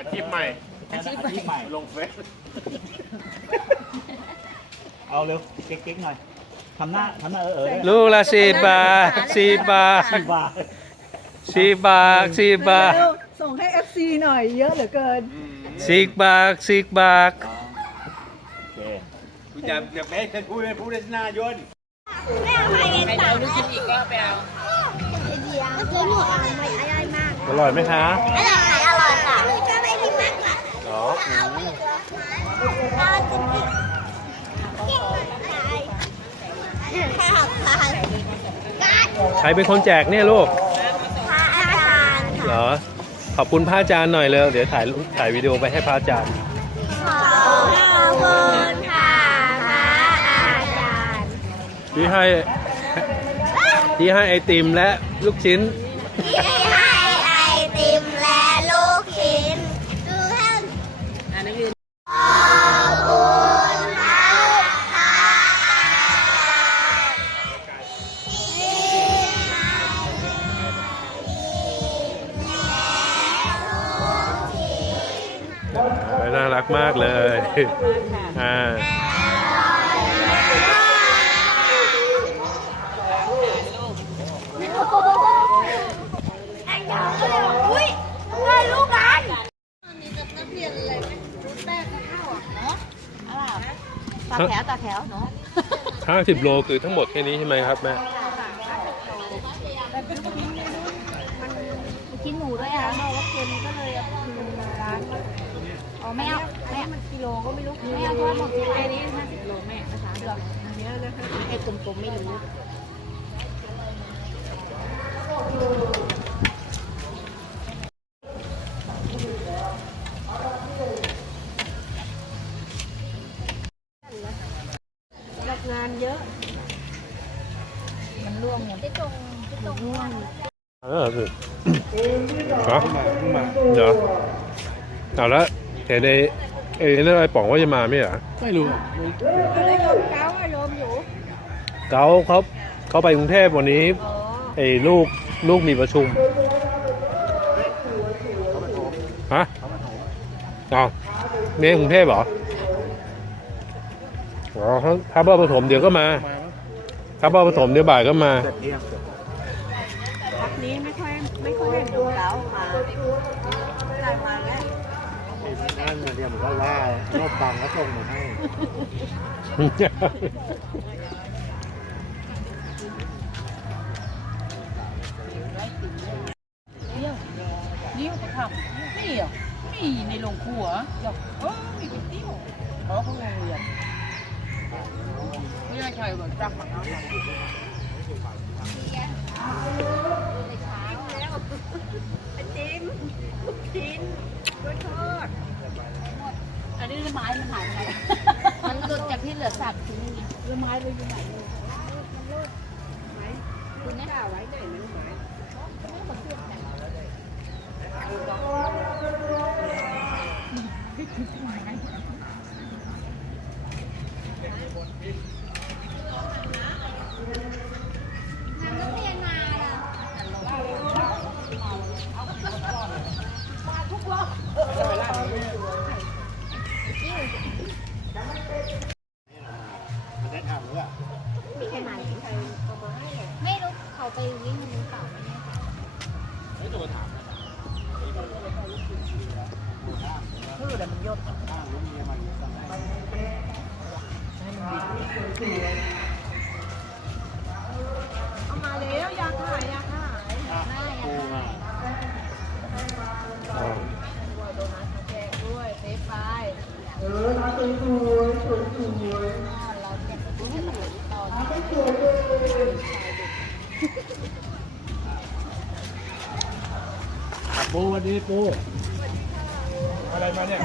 อาชีพใหม่ อาชีพใหม่ ลงเฟซเอาเร็วเก๊กๆหน่อยทำหน้าทำหน้าเออเออลูกละสิบบาทสิบบาทสี่บาทสิบบาทสิบบาทเร็วส่งให้ FC หน่อยเยอะเหลือเกินสิบบาทสิบบาทโอเคอย่าอย่าไปให้ฉันพูดเลยพูดเลยหน้าย่นไม่เอาไปเองต่อลูกชิ้นอีกก็ไปเอาเดียวเมื่อกี้หนูเอาไม่อร่อยมากอร่อยไหมคะอร่อยอร่อยค่ะก็ไม่ได้มากกว่า อ๋อเอาไปเอาจริงๆเก่งตายข้าวตายการใครเป็นคนแจกเนี่ยลูกพระอาจารย์เหรอ ขอบคุณพระอาจารย์หน่อยเร็วเดี๋ยวถ่ายรูปถ่ายวิดีโอไปให้พระอาจารย์ขอบคุณค่ะพระอาจารย์ที่ให้ที่ให้ไอติมและลูกชิ้น อ่าอุ้ยได้ลูกกันต่อแถวต่อแถวเนาะห้าสิบโลคือทั้งหมดแค่นี้ใช่ไหมครับแม่กินหมูด้วยอะเราว่าเค็มก็เลยคืนร้าน อ๋อไม่เอาไม่เอามันกิโลก็ไม่รู้ไม่เอาเพราะว่าหมดแค่นี้ห้าสิบโลแม่นะคะเดี๋ยวอันนี้นะคะไอ้กลมๆไม่รู้งานเยอะ มันร่วงไงที่ตรงที่ตรงร่วงเออสิฮะเดี๋ยว เอาละเห็นไอ้ไอ้นั่นไอ้ป๋องว่าจะมาไหมเหรอไม่รู้อะไรกับเก้าอารมณ์อยู่เขาเขาเขาไปกรุงเทพวันนี้อ๋อไอ้ลูกลูกมีประชุมฮะอ๋อเนี่ยกรุงเทพเหรออ๋อถ้าถ้าบ้าปฐมเดี๋ยวก็มาถ้าบ้าปฐมเดี๋ยวบ่ายก็มาเที่ยงพักนี้ไม่ค่อยไม่ค่อยเห็นดูแล้วมาได้มาแล้ว นั่นเดียวผมก็ว่าโลกบังก็ส่งมาให้นิ้วไปทำนี่อะนี่ในโรงครัวอยากเออมีก๋วยเตี๋ยวขาเขาโรงเรียนไม่ได้ใช่แบบจักมาแล้วอั นนี้ไม้มันหายไปมันหลุดจากที่เหลือสับทิ้งแล้วไม้ไปอยู่ไหนเลยคุณเนี่ยไว้ไหนมันไม้ท เออปูวันนี้ปูอะไรมาเนี่ย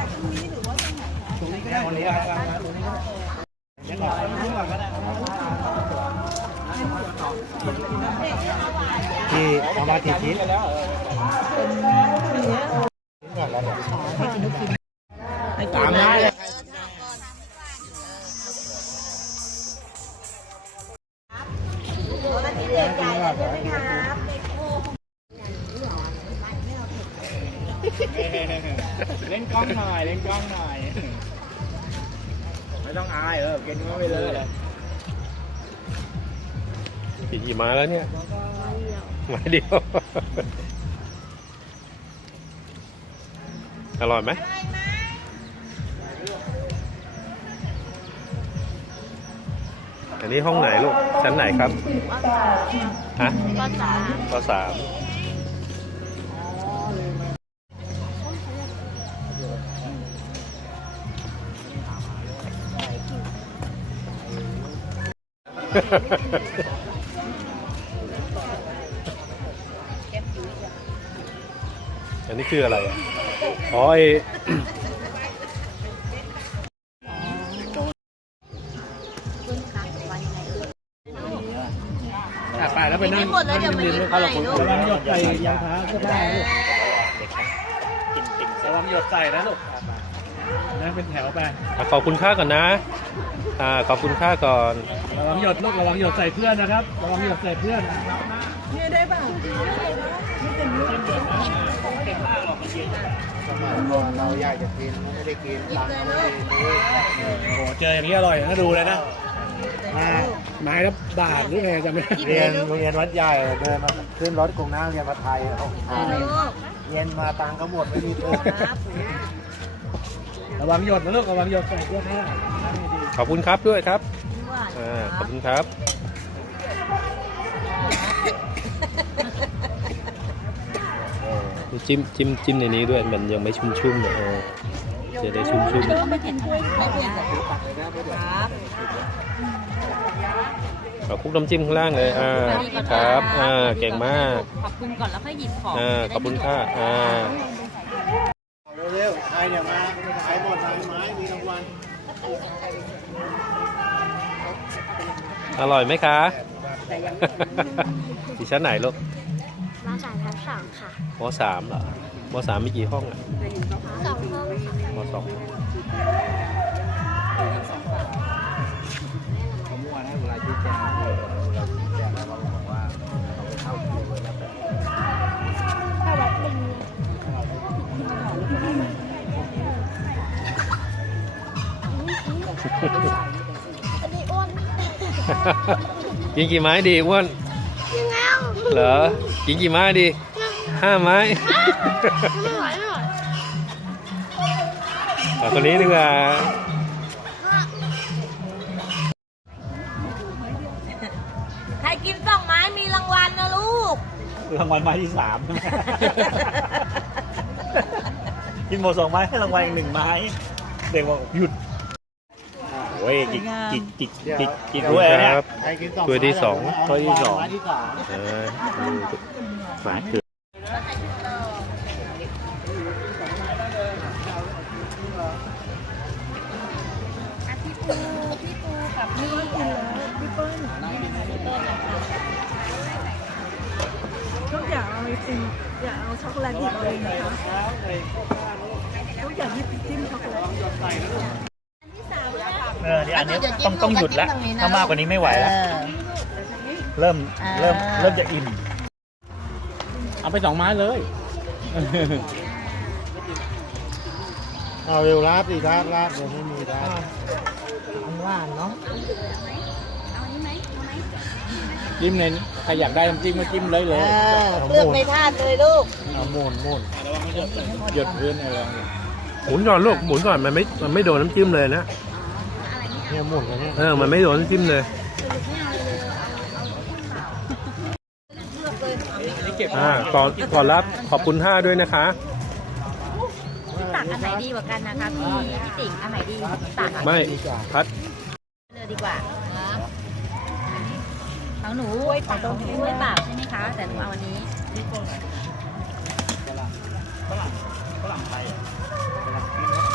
ตรงนี้ก็ได้ตรงนี้ก็ได้ตรงนี้ก็ได้ยังก่อนยังก่อนก็ได้ที่เอามาติดชิ้น กี่กี่ไม้แล้วเนี่ยไม้เดียว อร่อยไหมอันนี้ห้องไหนลูก ชั้นไหนครับฮะก็จ๋าปสาม นนี้คืออะไรอะอ๋อไอคุณคะวันยังไงเอ่ยไปแล้วไปนั่งไม่หมดแล้วเดี๋ยวมาหยิบใหม่ลูกระวังหยดใส่ยางเท้าก็ได้ลูกระวังหยดใส่นะลูกนั่งเป็นแถวไปอะขอบคุณค่าก่อนนะอ่าขอบคุณค่าก่อนระวังหยดลูกระวังหยดใส่เพื่อนนะครับระวังหยดใส่เพื่อนเราอยากจะกินไม่ได้กินตังค์ไม่ได้ซื้อโอ้โหเจออย่างนี้อร่อยนะดูเลยนะมาไม้ละบาทหรือไงจำไม่ได้เรียนโรงเรียนวัดใหญ่เดินมาขึ้นรถกรุงน้ำเรียนมาไทยเขาขายเย็นมาตังค์ก็หมดไม่มีทุนระวังหยดนะลูกระวังหยดใส่เพื่อนให้ขอบคุณครับด้วยครับอ่าขอบคุณครับ จิ้มจิ้มจิ้มในนี้ด้วยมันยังไม่ชุ่มๆเนี่ยเออจะได้ชุ่มไม่เผ็ดไม่เผ็ดครับๆเอาคลุกน้ำจิ้มข้างล่างเลยอ่าครับ อ่า เก่งมาก ขอบคุณก่อนแล้วค่อยหยิบของอ่า ขอบคุณค่ะ อ่า เร็วๆใครเดี๋ยวมาขายหมดไม้ไม้มีรางวัลอร่อยไหมคะดิชั้นไหนลูก มาสายทั้งสองค่ะมสามเหรอมสามมีกี่ห้องอะสองห้องมสองเขาเมื่อวานให้เวลาชี้แจงชี้แจงแล้วเราบอกว่าเราไปเข้าคิวไว้แล้วแต่อันนี้อ้วนกินกี่ไม้ดีอ้วนยังไง เหรอกินกี่ไม้ดีห้าไม้ไม่ไหวไม่ไหวเอาคนนี้ดีกว่าใครกินสองไม้มีรางวัลนะลูก รางวัลไม้ที่สามกินหมดสองไม้ให้รางวัลอีกหนึ่งไม้ เด็กบอกหยุดโอ้ยจิกจิกจิกจิกจิกด้วยเนี่ย ครับใครกินสองตัวที่สองตัวที่สองไม้ที่สามเออหมาคือพี่ปูพี่ปูกับพี่พี่เปิ้ลพี่เปิ้ลนะคะทุกอย่างเอาไอติมอย่าเอาช็อกโกแลตหยิบเลยนะคะทุกอย่างหยิบจิ้มช็อกโกแลต เออเดี๋ยวอันนี้ต้องต้องหยุดแล้วถ้ามากกว่านี้ไม่ไหวแล้ว เริ่มเริ่มเริ่มจะอิ่ม เอาไปสองไม้เลย เอาเร็วราดสิราดราดเดี๋ยวไม่มีราดจิ้มในใครอยากได้น้ำจิ้มก็จิ้มเลยเลยเลือกในถาดเลยลูกเอาหมุนหมุนหยดพื้นอะไรหมุนก่อนลูกหมุนก่อนมันไม่มันไม่โดนน้ำจิ้มเลยนะ เนี่ยหมุนกันเนี่ยเออ มันไม่โดนน้ำจิ้มเลยอ่าก่อนก่อนรับขอบคุณท่าด้วยนะคะตักอันไหนดีกว่ากันนะคะพี่พี่ติ๋งอันไหนดีตักอะไม่พัดเลยดีกว่าของหนูของตรงนี้ไม่ตักใช่ไหมคะ แต่หนูเอาอันนี้อร่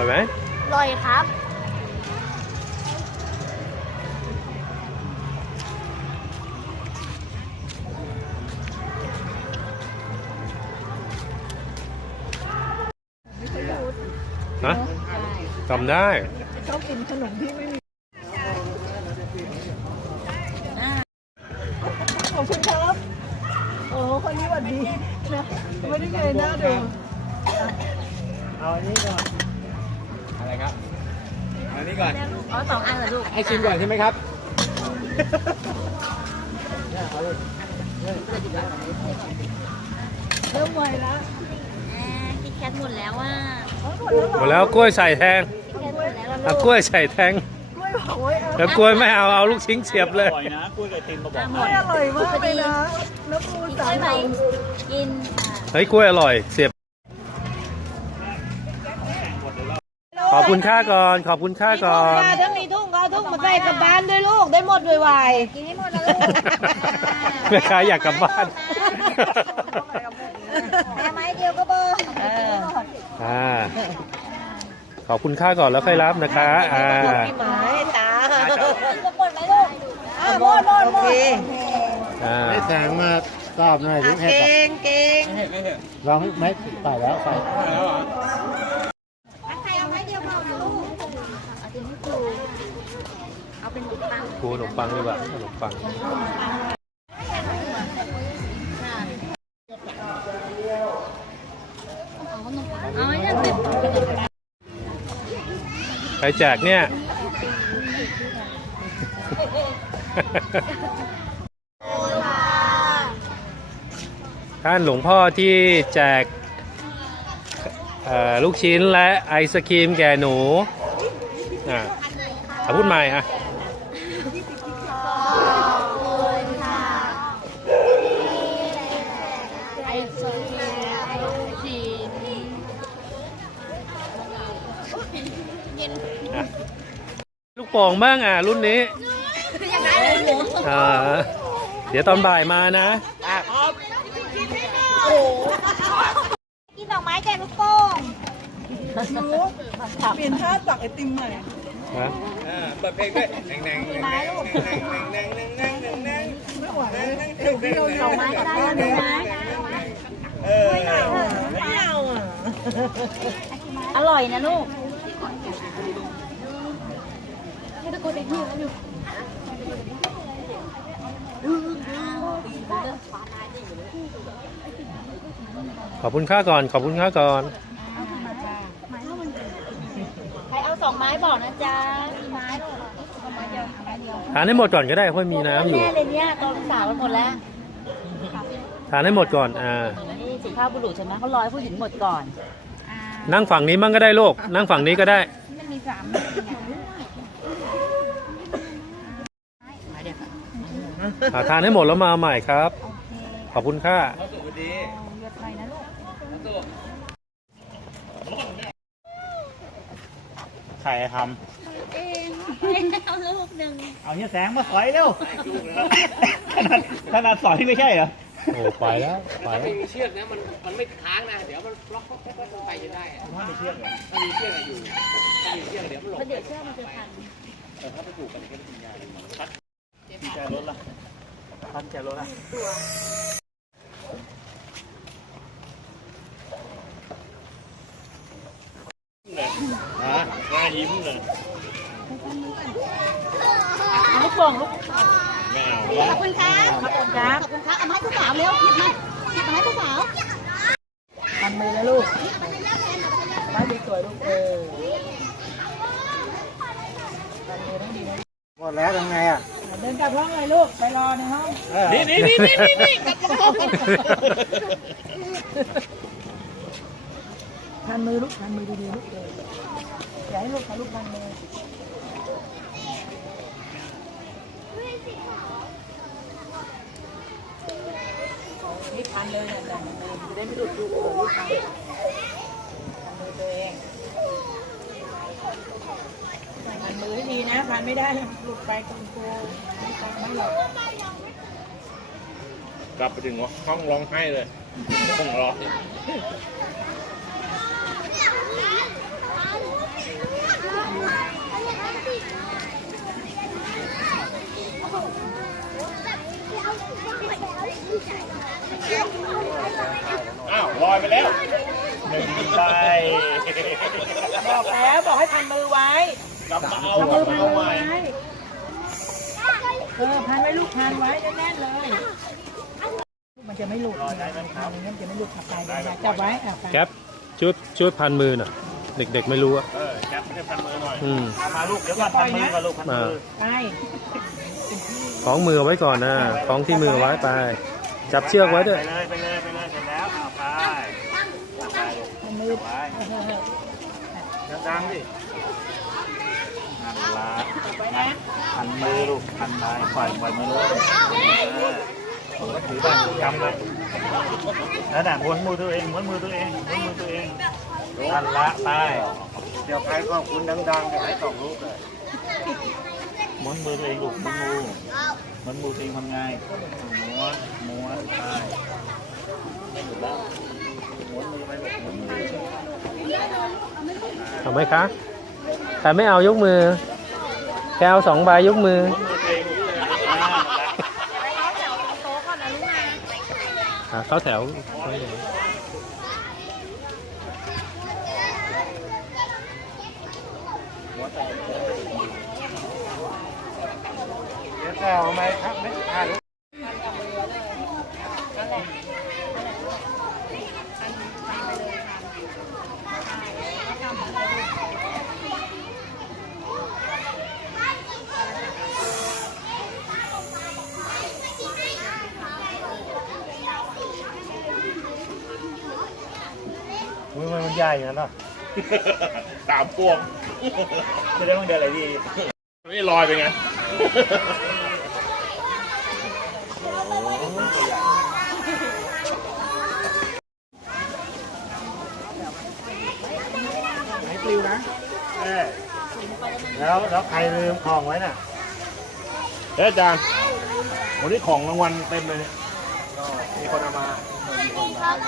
อยไหมลอยครับนะจำได้ ชอบกินขนมที่ไม่มี ให้ชิมก่อนใช่ไหมครับเริ่มไวแล้วอ่าคิดแคทหมดแล้วว่าหมดแล้วกล้วยใส่แทงคิดแคทหมดแล้วเอากล้วยใส่แทงกล้วยบอกไว้เอาแล้วกล้วยไม่เอาเอาลูกชิ้นเสียบเลยปล่อยนะกล้วยไก่ติมมาบอกหมกล้ดวยอร่อยมากเลยนะแล้วปูกินสากล้วยไหมมกินอ่าเฮ้ยกล้วยอร่อยเสียบขอบคุณค่าก่อนขอบคุณค่าก่อนถ้ามี ทุ่งก็เอาทุ่งมาใส่กลับบ้านด้วยลูกได้หมดไวกินให้หมดนะลูกแม่ค้าอยากกลับบ้าน แม่ไม้เดียวก็เบอร์อ่าขอบคุณค่าก่อนแล้วค่อยรับนะคะอ่าพี่หมายตาจะหมดไหมลูกอ่าหมดหมดหมดอ่าไม่แสงมาตอบหน่อยดิเห็ดเก่งเก่งไม่เห็นไม่เห็นลองไหมใส่แล้วใส่ แล้วเหรอ ใครเอาไม้เดียวพอนะลูกเอาเป็นที่ครูเอาเป็น ครูขนมปังดีกว่าขนมปังเอาขนมปังไว้เนี่ยเต็มใครแจกเนี่ย ท่านหลวงพ่อที่แจกลูกชิ้นและไอศครีมแก่หนูอ่าพูดใหม่อะ มลูกโป่งบ้างอะรุ่นนี้ยังไงเลยหนูอ่าเดี๋ยวตอนบ่ายมานะกินดอกไม้แจกลูกโป่งหนูเปลี่ยนท่าตักไอติมใหม่ฮะอ่าเปิดเพลงด้วยแดงแดงแดงแดงแดงแดงแดงแดงแดงไม่ไหวดอกไม้ก็ได้นะดอกไม้เออไม่เอาอะอร่อยนะลูก ขอบคุณค่าก่อน ขอบคุณค่าก่อน ใครเอาสองไม้บอกนะจ๊ะมีไม้ลูกเอาไม้เดียวเอาไม้เดียวทานให้หมดก่อนก็ได้เพราะมีน้ำอยู่แน่เลยเนี่ยตอนสาวมันหมดแล้ว ทานให้หมดก่อน อ่า นี่สุภาพบุรุษใช่ไหมเขารอให้ผู้หญิงหมดก่อน นั่งฝั่งนี้มั่งก็ได้ลูก นั่งฝั่งนี้ก็ได้ มันมีสาม อ่าทานให้หมดแล้วมาใหม่ครับ ขอบคุณค่าสวัสดีไข่ทเองเอาลูกหนึ่งำเอาเฮียแสงมาสอยเร็วขนาดขนาดสอยไม่ใช่เหรอโอ้ไปแล้วไปแล้วมีเชือกนะมันมันไม่ค้างนะ เดี๋ยวมันล็อกแค่ๆไปจะได้อะว่าไม่เชื่อเหรอถ้ามีเชือกอะอยู่ถ้ามีเชือกเดี๋ยวมันหลบเพราะเดี๋ยวเชื่อมันจะพัน แจรถละพันแจรถละฮะหน้ายิ้มเลยลูกโป่งลูกไม่เอาขอบคุณค่ะขอบคุณครับขอบคุณค่ะเอาไม้ผู้สาวเร็วหยิบมาหยิบไม้ผู้สาวทำมือแล้วลูกไม้สวยๆลูกเออหมดแล้วทำไงอะ เดินกลับห้องเลยลูก ไปรอในห้องนี่นี่นี่นี่นี่นี่พันมือลูกพันมือดีๆลูกเอออย่าให้ลูกทะลุพันมือนี่พันเลยเนี่ยแต่มือจะได้ไม่หลุดลูกเออลูกพันพันมือตัวเอง พันมือให้ดีนะพันไม่ได้หลุดไปคุณครูไม่ตามไม่หรอกกลับไปถึงห้องร้องไห้เลยห้องร้องอ้าวลอยไปแล้วหนึ่งใบบอกแล้วบอกให้พันมือไว้ กลับมาเอากลับมาเอาใหม่พเออพันไว้ลูกพันไว้แน่นๆเลย มันจะไม่หลุดนะมันจะไม่หลุดขับไปเลยจับไว้อะไปแก๊ปชุดชุดพันมือหน่อยเด็ก ๆ ไม่รู้อะเออแก๊ปไม่ได้พันมือหน่อยอืมเอามาลูกเดี๋ยวก่อนพันมือก่อนลูกพันมือไปของมือเอาไว้ก่อนนะของที่มือเอาไว้ไป จับเชือกไว้ด้วยไปเลยไปเลยไปเลยเสร็จแล้วเอาไปมันมือไปดังๆดิ นั่นละพันมือลูกพันไม้ปล่อยปล่อยมือเลยเออถือบ้างจำเลยแล้วน่ะม้วนมือตัวเองม้วนมือตัวเองม้วนมือตัวเองนั่นละไปเดี๋ยวใครขอบคุณดังๆเดี๋ยวให้สองลูกเลยม้วนมือตัวเองลูกม้วนมือม้วนมือตัวเองทำไงม้วนม้วนไปม้วนมือไปลูกม้วนมือเอาไหมคะ ใครไม่เอายกมือแค่เอาสองใบยกมืออะเข้าแถวเดี๋ยวแซวไหมครับไม่ทานมือ มันใหญ่นะเนาะสามพวงจะได้ต้องเดินอะไรดีไม่ลอยไปไงไหนปลิวนะเออแล้วแล้วใครลืมของไว้น่ะเฮ้ยอาจารย์วันนี้ของรางวัลเต็มเลยเนี่ย็มีคนเอามา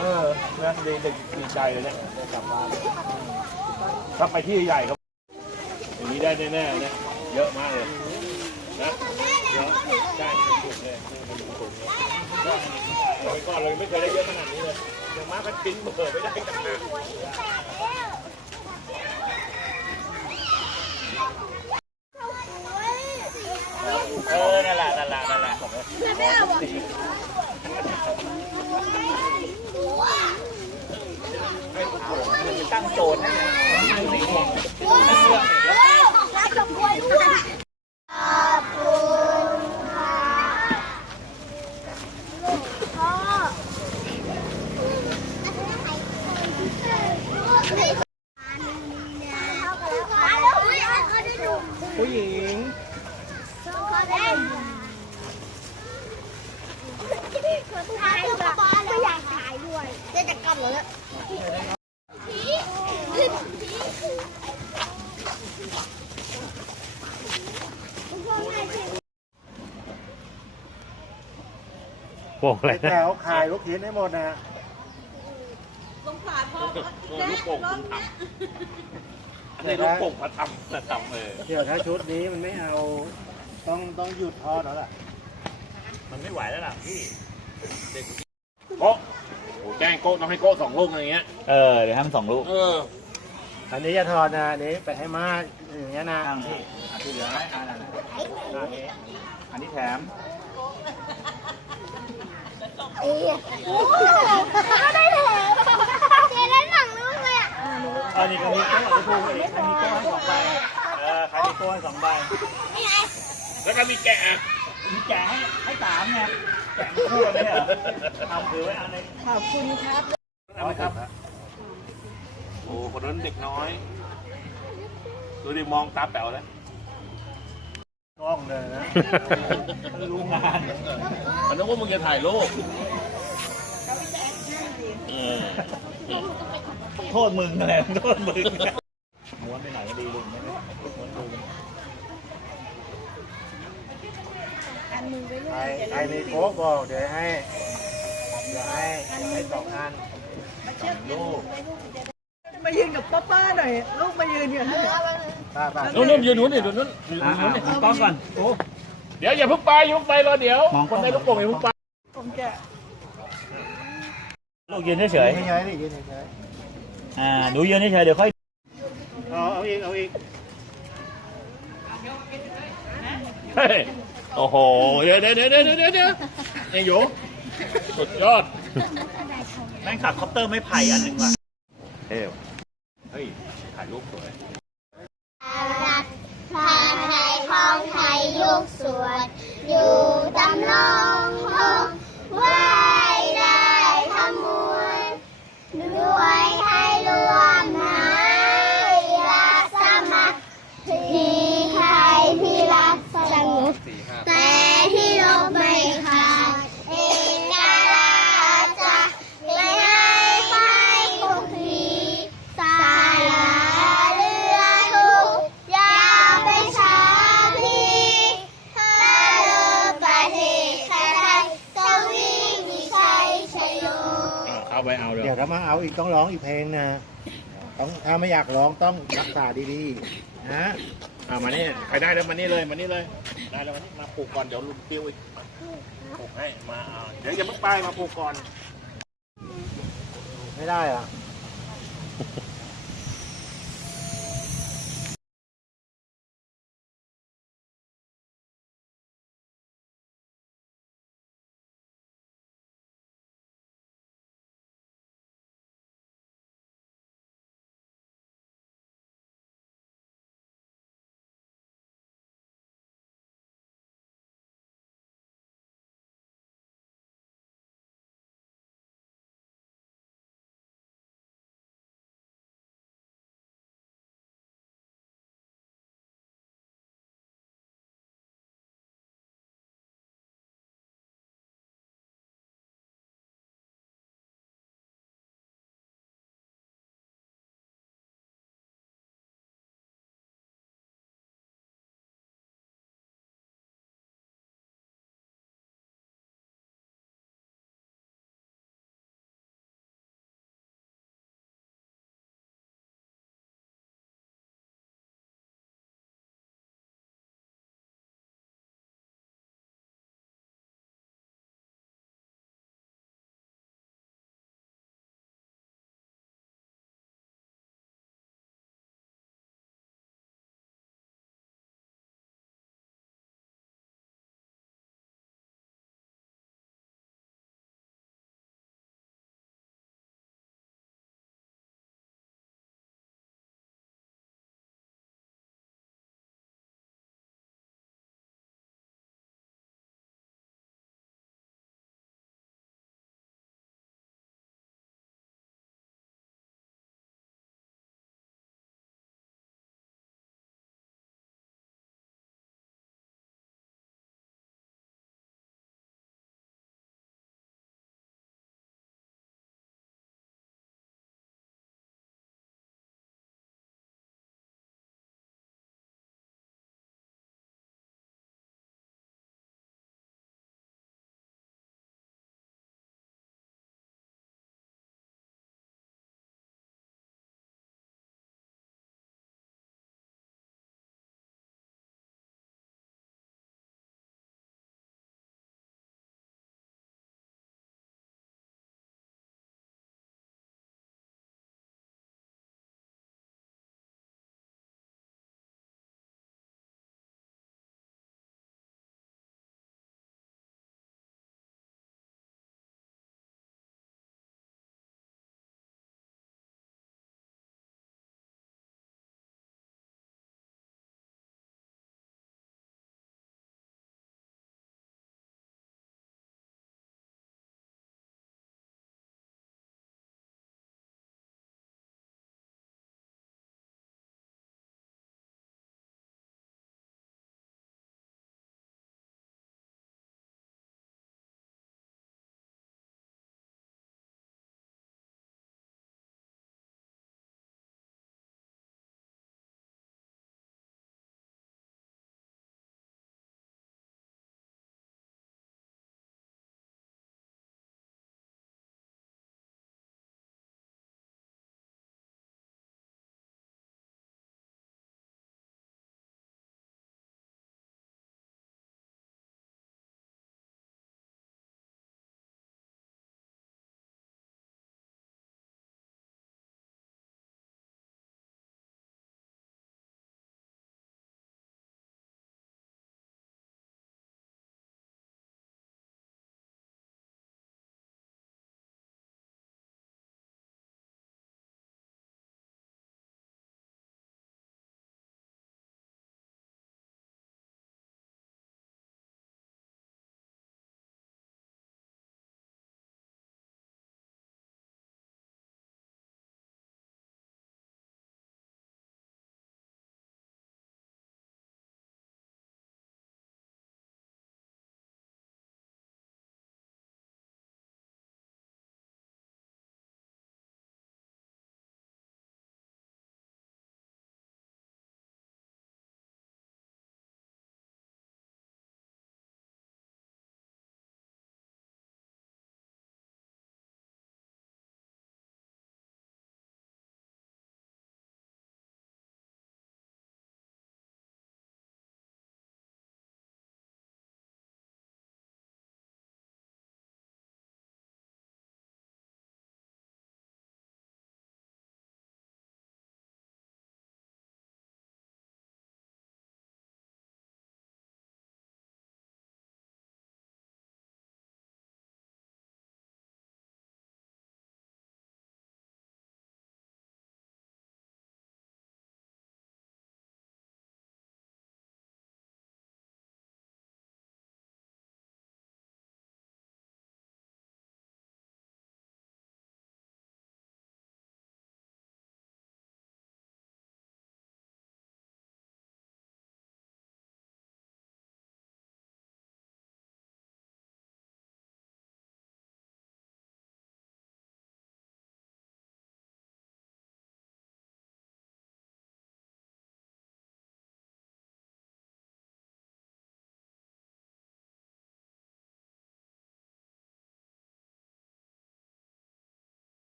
เออนะดีดีใจเลยเนี่ยได้กลับบ้านถ้าไปที่ใหญ่ครับอย่างนี้ได้แน่ๆเนี่ยเยอะมากเลยนะเยอะได้ถูกเลยไปก่อนเลยไม่เคยได้เยอะขนาดนี้เลยอย่างมากก็ทิ้งเบอร์ไม่ได้ต่างหากเออนั่นแหละนั่นแหละนั่นแหละตั้ง โจทย์ให้ ผู้หญิง ไม่อยากถ่ายด้วยจะจะกลับแล้ว โป่งอะไรแถนะวขายลูกชิ้นให้หมดนะลูกโป่งคุณทำในลูกโป่งมาทำมาทำเออเดี๋ยวถ้าชุดนี้มันไม่เอา ต้องต้องหยุดทอดแล้วล่ะ มันไม่ไหวแล้วล่ะพี่โก้โอ้แกล้งโก้ต้องให้โก้สองลูกอะไรเงี้ย เออ เดี๋ยวให้มันสองลูก เออ อันนี้จะทอดนะอันนี้ไปให้มาอย่างเงี้ยนะตั้งที่อะที่เหลือให้อันนั้นอันนี้แถม ก็ได้แถมเจ๊เล่นหนังลูกเลยอะออนี่ก็มีโก้ที่พูดอันนี้มีโก้ให้สองใบเออใครมีโก้ให้สองใบแล้วก็มีแกะมีแกะให้ให้สามไงแกะคู่กันไม่เหรอเอาถือไว้อันหนึงขอบคุณครับเอาไหมครับ โอ้คนนั้นเด็กน้อย ดูดิมองตาแป๋วแล้ว กล้องเลยนะ รู้งานมันนึกว่ามึงจะถ่ายรูปเออโทษมึงอะไรโทษมึงม้วนไปไหนก็ดีลุงไม่ได้ม้วนดูใครใครมีโค้กบอกเดี๋ยวให้ เดี๋ยวให้ให้สองอันลูกมายืนกับป้าๆหน่อย ลูกมายืนอยู่นี่ป้าป้า นู่นนู่นยืนนู้นดิยืนนู้นยืนอะนู้นอะดิมองกล้องก่อนโอ้เดี๋ยวอย่าเพิ่งไปอย่าเพิ่งไปรอเดี๋ยวมองกคล้องนในลูกโป่งอย่าเพิ่งไปผมแกะลูกยืนเฉยยืนเฉยๆนี่ยืนเฉยๆอ่าหนูยืนเฉยๆเดี๋ยวค่อยๆเอาเอาอีกเอาอีกเฮ้ยโอ้โหเดี๋ยวเดี๋ยวเดี๋ยวเดี๋ยวเดี๋ยวเดี๋ยวไอ้โยสุดยอดแม่งขับคอปเตอร์ไม่ไผ่อันหนึ่งว่ะเฮ้ยเฮ้ยถ่ายรูปสวยาเลยเดี๋ยวมาเอาอีกต้องร้องอีกเพลงนะต้องถ้าไม่อยากร้องต้องรักษาดีๆนะเอามานี่ใครได้แล้วมานี่เลยมานี่เลยได้แล้วมานี่มาปลูกก่อนเดี๋ยวลุงติ้วอีกปลูกให้มาเอาเดี๋ยวอย่าเพิ่งไปมาปลูกก่อนไม่ได้อะ